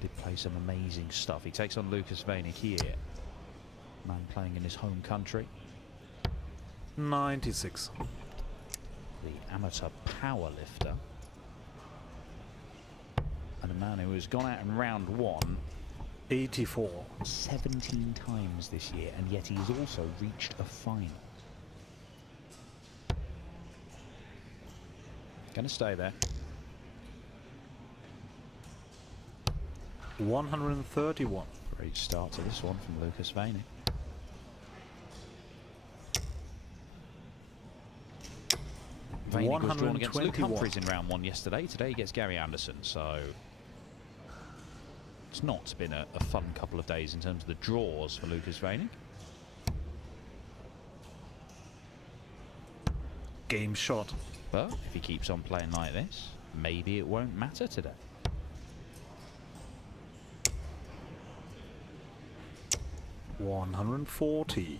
Did play some amazing stuff. He takes on Lucas Wenig here. Man playing in his home country. 96. The amateur powerlifter. And a man who has gone out in round 1 84. 17 times this year, and yet he's also reached a final. Going to stay there. 131. Great start to this one from Lucas Wenig. Wenig was drawn against Luke Humphries in round 1 yesterday. Today he gets Gary Anderson, so it's not been a fun couple of days in terms of the draws for Lucas Wenig. Game shot. But if he keeps on playing like this, maybe it won't matter today. $140.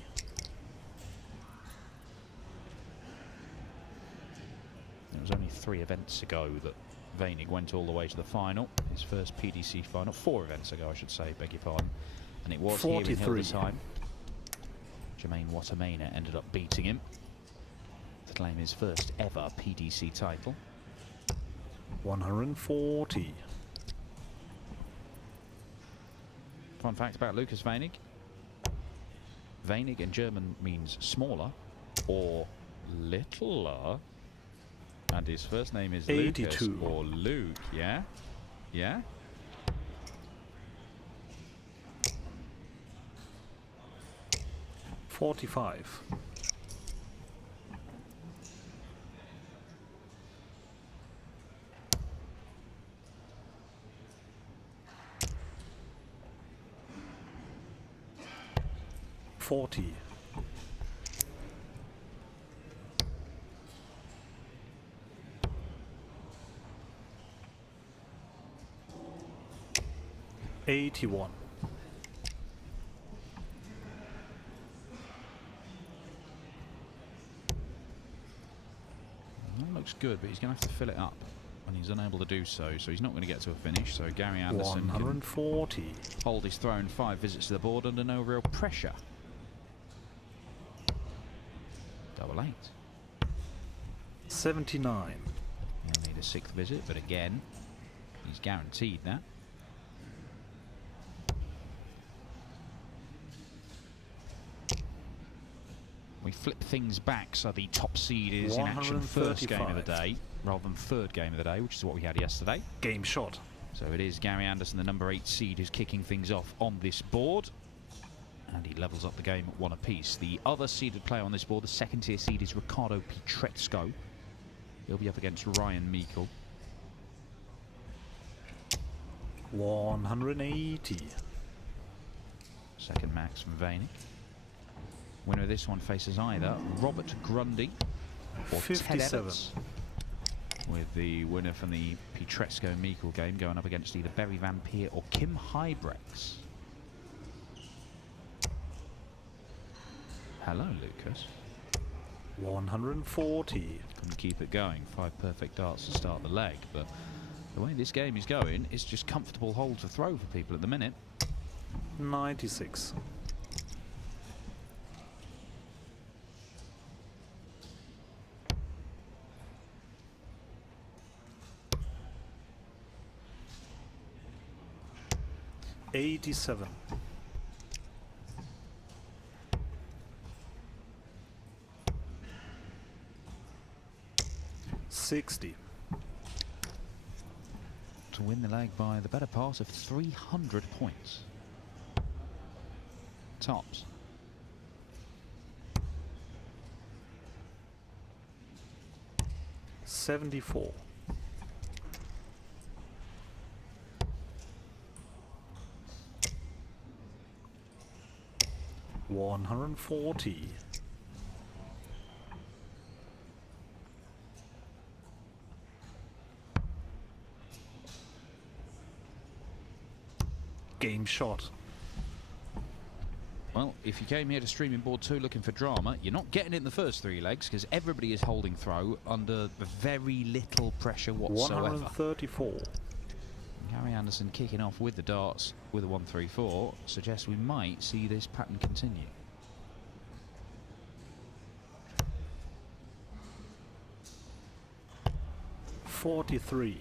It was only 3 events ago that Wenig went all the way to the final. His first PDC final. 4 events ago, I should say, beg your pardon. And it was 43. Here in Hildesheim. Jermaine Watermainer ended up beating him to claim his first ever PDC title. 140. Fun fact about Lucas Wenig. Wenig in German means smaller or littler. And his first name is 82. Lucas or Luke, yeah? Yeah? $45. $40. $81. That looks good, but he's going to have to fill it up, and he's unable to do so, so he's not going to get to a finish. So Gary Anderson 140. Can hold his throne 5 visits to the board under no real pressure. Double 8. 79. He'll need a 6th visit, but again, he's guaranteed that. We flip things back, so the top seed is in action first game of the day, rather than 3rd game of the day, which is what we had yesterday. Game shot. So it is Gary Anderson, the number 8 seed, who's kicking things off on this board. And he levels up the game at 1 apiece. The other seeded player on this board, the 2nd tier seed, is Ricardo Pietreczko. He'll be up against Ryan Meikle. 180. Second max from Wenig. Winner of this one faces either Robert Grundy or 57. Ted Evans, with the winner from the Pietreczko-Meikle game going up against either Berry Van Peer or Kim Hybrex. Hello, Lucas. 140. Couldn't keep it going. 5 perfect darts to start the leg, but the way this game is going, it's just comfortable hold to throw for people at the minute. 96. $87. 60. To win the leg by the better part of 300 points. Tops. $74. 140. Game shot. Well, if you came here to Streaming Board 2 looking for drama, you're not getting it in the first 3 legs because everybody is holding throw under very little pressure whatsoever. 134. Gary Anderson kicking off with the darts with a 1-3-4 suggests we might see this pattern continue. $43.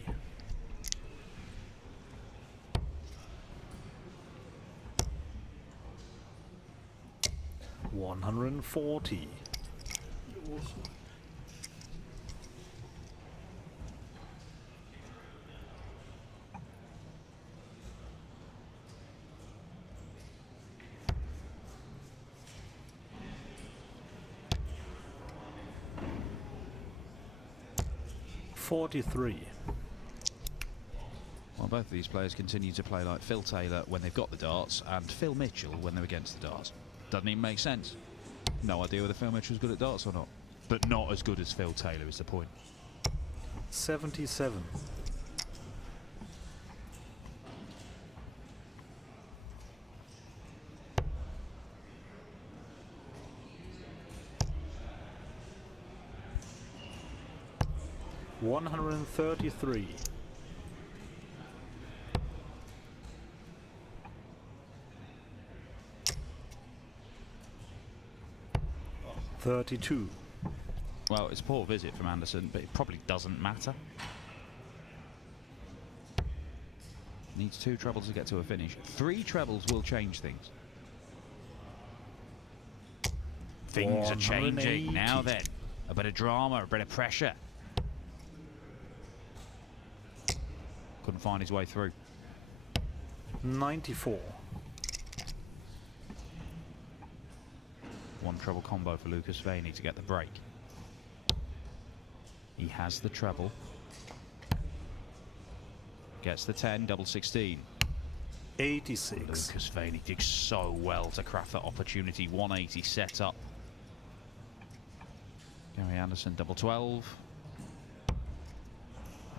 140. $43. Well, both of these players continue to play like Phil Taylor when they've got the darts and Phil Mitchell when they're against the darts. Doesn't even make sense. No idea whether Phil Mitchell's good at darts or not. But not as good as Phil Taylor is the point. 77. $133. 32. Well, it's a poor visit from Anderson, but it probably doesn't matter. Needs 2 trebles to get to a finish. 3 trebles will change things. Things are changing. Now then, a bit of drama, a bit of pressure. Couldn't find his way through. 94. 1 treble combo for Lucas Wenig to get the break. He has the treble. Gets the 10, double 16. 86. Lucas Wenig did so well to craft that opportunity. 180 set up. Gary Anderson, double 12.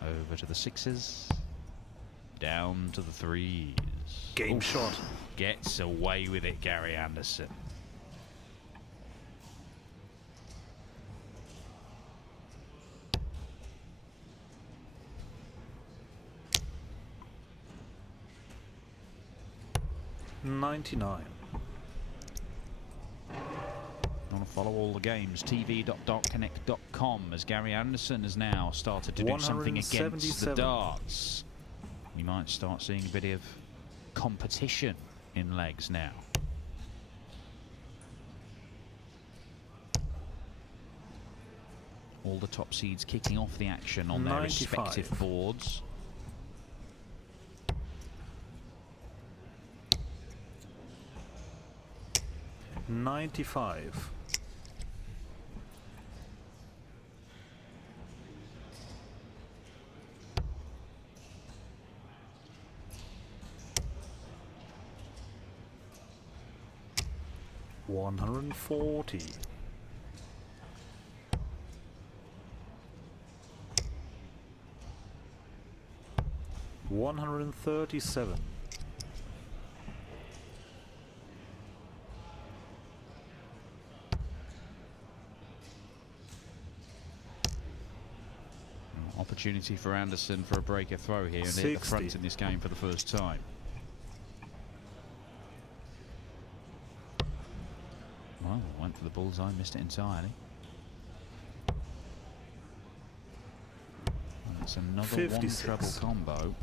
Over to the 6s. Down to the 3s. Game Oof. shot. Gets away with it, Gary Anderson. $99. Want to follow all the games, tv.dartconnect.com, as Gary Anderson has now started to do something against the darts. We might start seeing a bit of competition in legs now. All the top seeds kicking off the action on their respective boards. $95. $140. $137. Opportunity for Anderson for a breaker throw here and hit the front in this game for the first time. Well, went for the bullseye, missed it entirely. And that's another 56. 1 treble combo.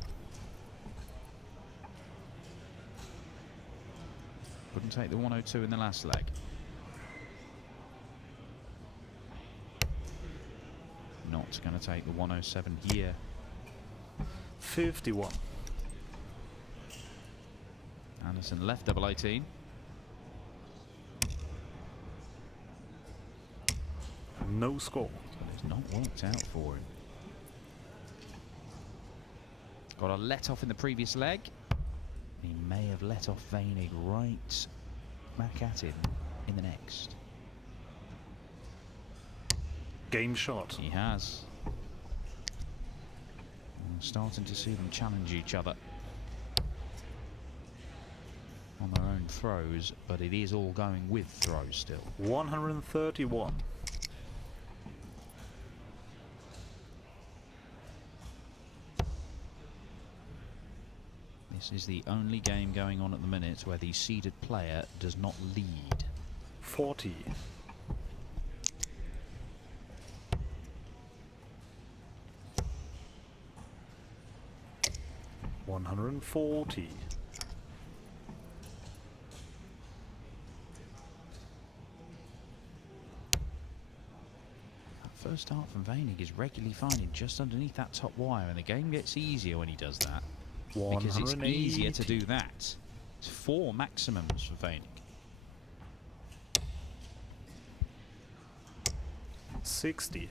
Couldn't take the 102 in the last leg. Not going to take the 107 here. 51. Anderson left double 18. No score. It's not worked out for him. Got a let off in the previous leg. He may have let off Wenig right back at him in the next. Game shot. He has. I'm starting to see them challenge each other on their own throws, but it is all going with throws still. 131. This is the only game going on at the minute where the seeded player does not lead. 40. 140. First start from Wenig is regularly finding just underneath that top wire, and the game gets easier when he does that. Because it's easier to do that. It's 4 maximums for Wenig. 60.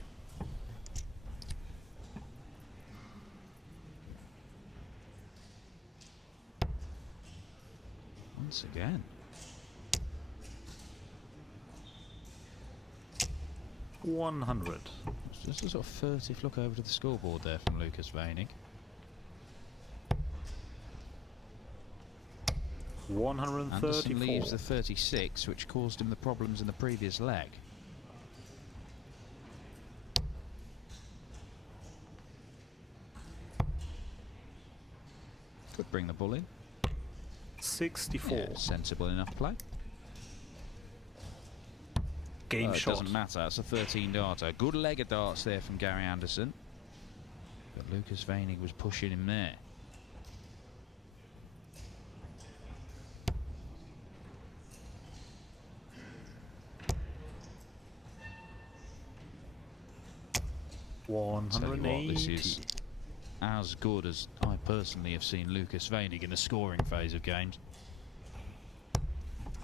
Once again. 100. Just a sort of furtive look over to the scoreboard there from Lucas Wenig. 134. Anderson leaves the 36, which caused him the problems in the previous leg. Could bring the bull in. 64. Yeah, sensible enough play. Game shot. It doesn't matter, it's a 13 darter. Good leg of darts there from Gary Anderson. But Lucas Wenig was pushing him there. I'll tell you what, this is as good as I personally have seen Lucas Wenig in the scoring phase of games.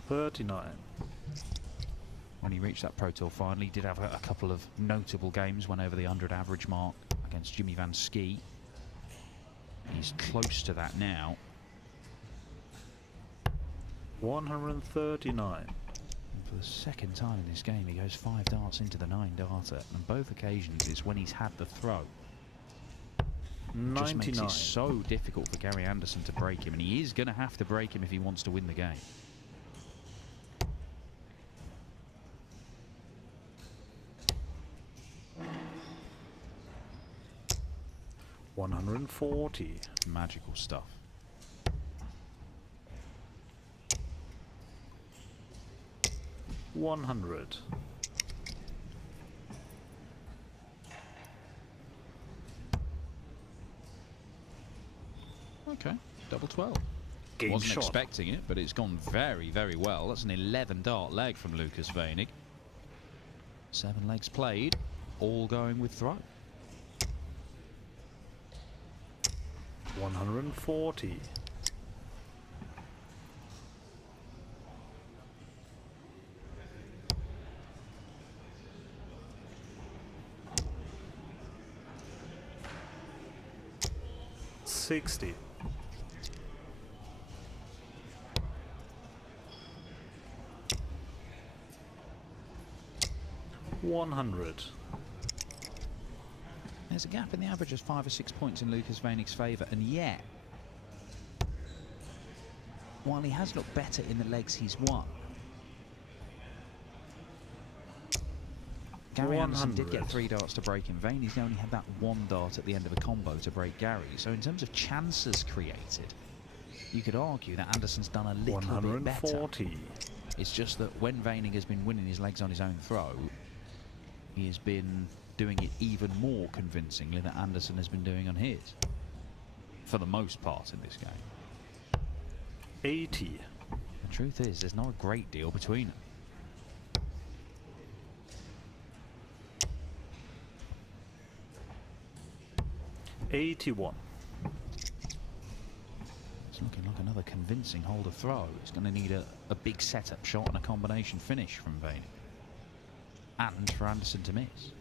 39. When he reached that Pro Tour final, he did have a couple of notable games, went over the 100 average mark against Jimmy Van Ski. He's close to that now. 139. And for the second time in this game, he goes 5 darts into the 9 darter. And on both occasions, it's when he's had the throw. 99. Just makes it so difficult for Gary Anderson to break him, and he is going to have to break him if he wants to win the game. $140. Magical stuff. $100. Okay, double 12. Game Wasn't shot. expecting it, but it's gone very, very well. That's an 11 dart leg from Lucas Wenig. 7 legs played, all going with throw. 140. $60. $100. There's a gap in the average of 5 or 6 points in Lucas Wenig's favour, and yet, while he has looked better in the legs he's won, Gary Anderson did get 3 darts to break him. Wenig only had that 1 dart at the end of a combo to break Gary. So in terms of chances created, you could argue that Anderson's done a little bit better. 140. It's just that when Wenig has been winning his legs on his own throw, he has been doing it even more convincingly than Anderson has been doing on his, for the most part in this game. 80. The truth is, there's not a great deal between them. $81. It's looking like another convincing hole to throw. It's going to need a big setup shot and a combination finish from Wenig. And for Anderson to miss.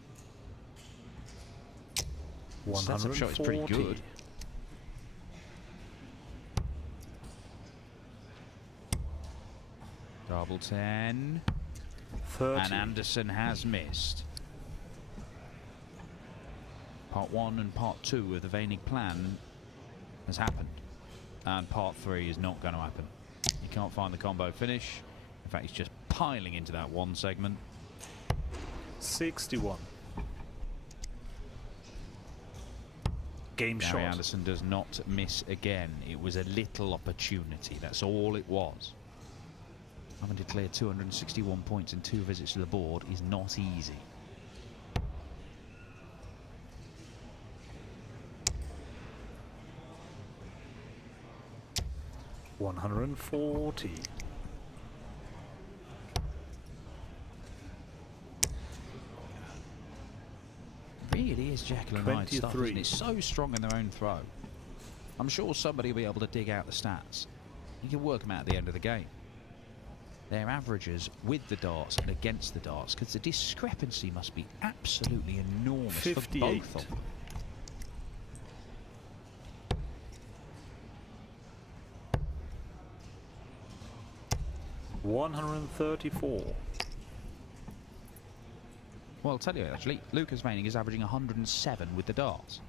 The setup shot is pretty good. Double 10. 30. And Anderson has missed. Part 1 and part 2 of the Wenig plan has happened. And part 3 is not going to happen. You can't find the combo finish. In fact, he's just piling into that one segment. 61. Game Gary shot. Anderson does not miss again. It was a little opportunity. That's all it was. Having to clear 261 points in 2 visits to the board is not easy. $140. Really is Jekyll and Hyde stuff, 23. isn't it? It's so strong in their own throw. I'm sure somebody will be able to dig out the stats. You can work them out at the end of the game. Their averages with the darts and against the darts, because the discrepancy must be absolutely enormous 58. for both of them. $134. Well, I'll tell you actually, Lucas Wenig is averaging 107 with the darts.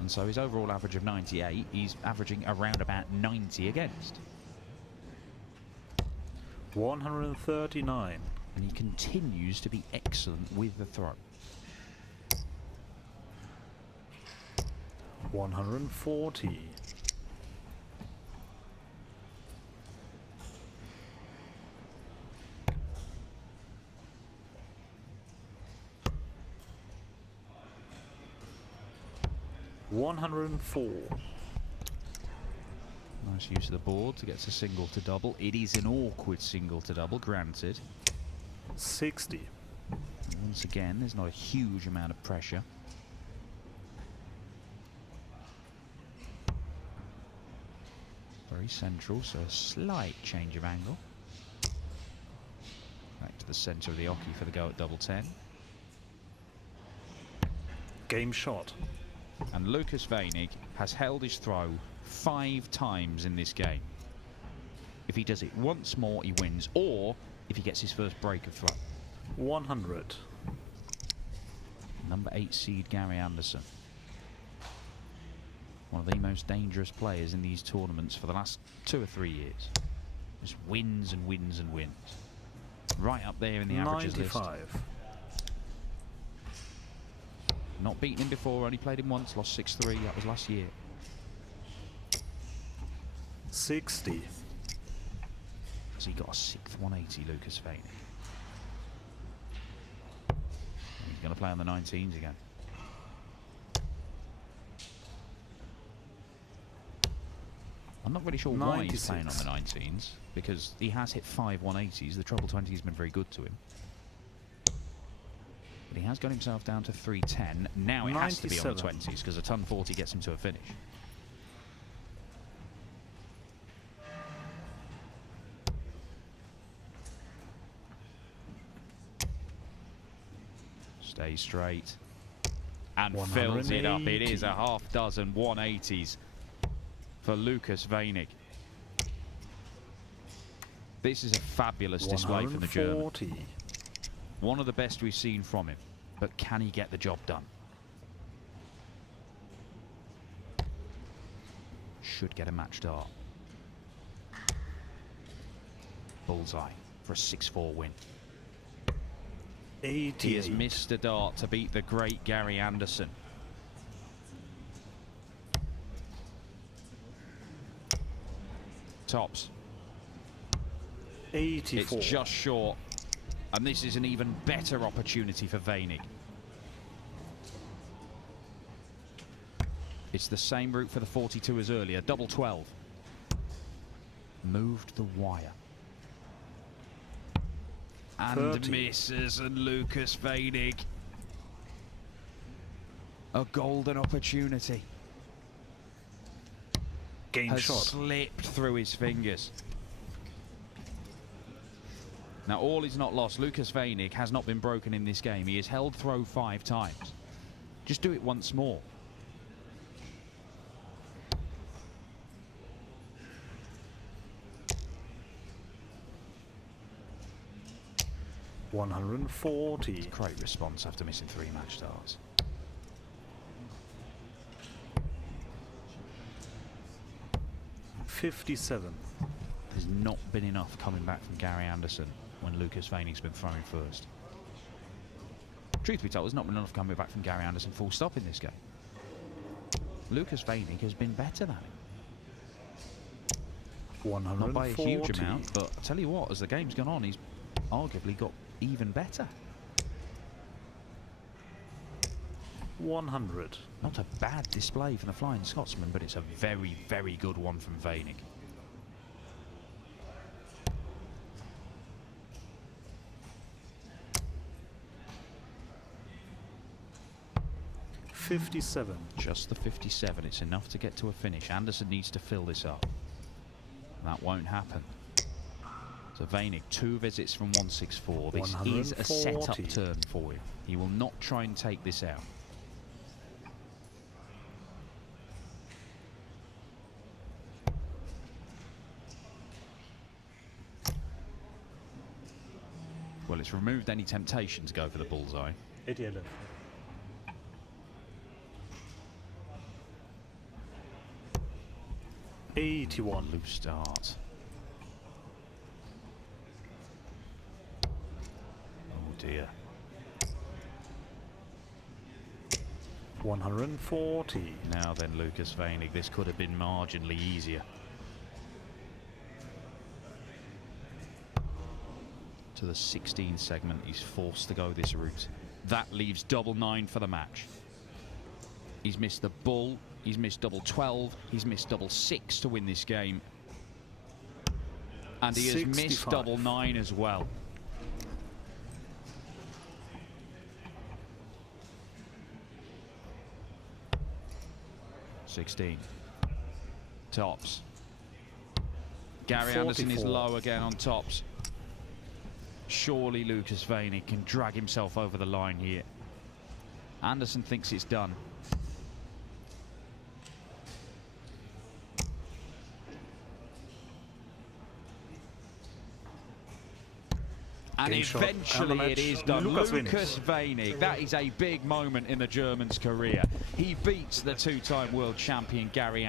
And so his overall average of 98, he's averaging around about 90 against. 139. And he continues to be excellent with the throw. 140. $104. Nice use of the board to get to single to double. It is an awkward single to double, granted. 60. And once again, there's not a huge amount of pressure. Very central, so a slight change of angle. Back to the centre of the oche for the go at double 10. Game shot. And Lucas Wenig has held his throw 5 times in this game. If he does it once more, he wins, or if he gets his first break of throw. 100. Number 8 seed Gary Anderson. One of the most dangerous players in these tournaments for the last 2 or 3 years. Just wins and wins and wins. Right up there in the averages list. 95. Not beaten him before, only played him once, lost 6-3, that was last year. 60. So he got a 6th 180, Lucas Wenig. He's going to play on the 19s again. I'm not really sure why he's playing on the 19s, because he has hit 5 180s. The treble 20 has been very good to him. But he has got himself down to 310. Now it has to be on the 20s, because a ton 40 gets him to a finish. Stay straight. And fills it up. It is a half dozen 180s for Lucas Wenig. This is a fabulous display from the German. One of the best we've seen from him, but can he get the job done? Should get a match dart. Bullseye for a 6-4 win. 88. He has missed a dart to beat the great Gary Anderson. Tops. 84. It's just short. And this is an even better opportunity for Wenig. It's the same route for the 42 as earlier. Double 12. Moved the wire. And 30. misses, and Lucas Wenig. A golden opportunity. Game has shot. Slipped through his fingers. Now all is not lost. Lucas Wenig has not been broken in this game. He has held throw 5 times. Just do it once more. $140. Great response after missing 3 match starts. $57. There's not been enough coming back from Gary Anderson when Lucas Weinig's been throwing first. Truth be told, there's not been enough coming back from Gary Anderson full stop in this game. Lucas Wenig has been better than him. 140. Not by a huge amount, but I tell you what, as the game's gone on, he's arguably got even better. 100. Not a bad display from the Flying Scotsman, but it's a very, very good one from Wenig. $57. Just the 57. It's enough to get to a finish. Anderson needs to fill this up. That won't happen. So Wenig, 2 visits from 164. This is a set-up turn for him. He will not try and take this out. Well, it's removed any temptation to go for the bullseye. 88. $81. Loose start. Oh dear. 140. Now then, Lucas Wenig, this could have been marginally easier. To the 16 segment, he's forced to go this route. That leaves double 9 for the match. He's missed the bull, he's missed double 12, he's missed double 6 to win this game. And he has 65. missed double 9 as well. $16. Tops. Gary 44. Anderson is low again on tops. Surely Lucas Wenig can drag himself over the line here. Anderson thinks it's done. And eventually it is done. Lucas Wenig, that is a big moment in the German's career. He beats the 2-time world champion Gary Anderson.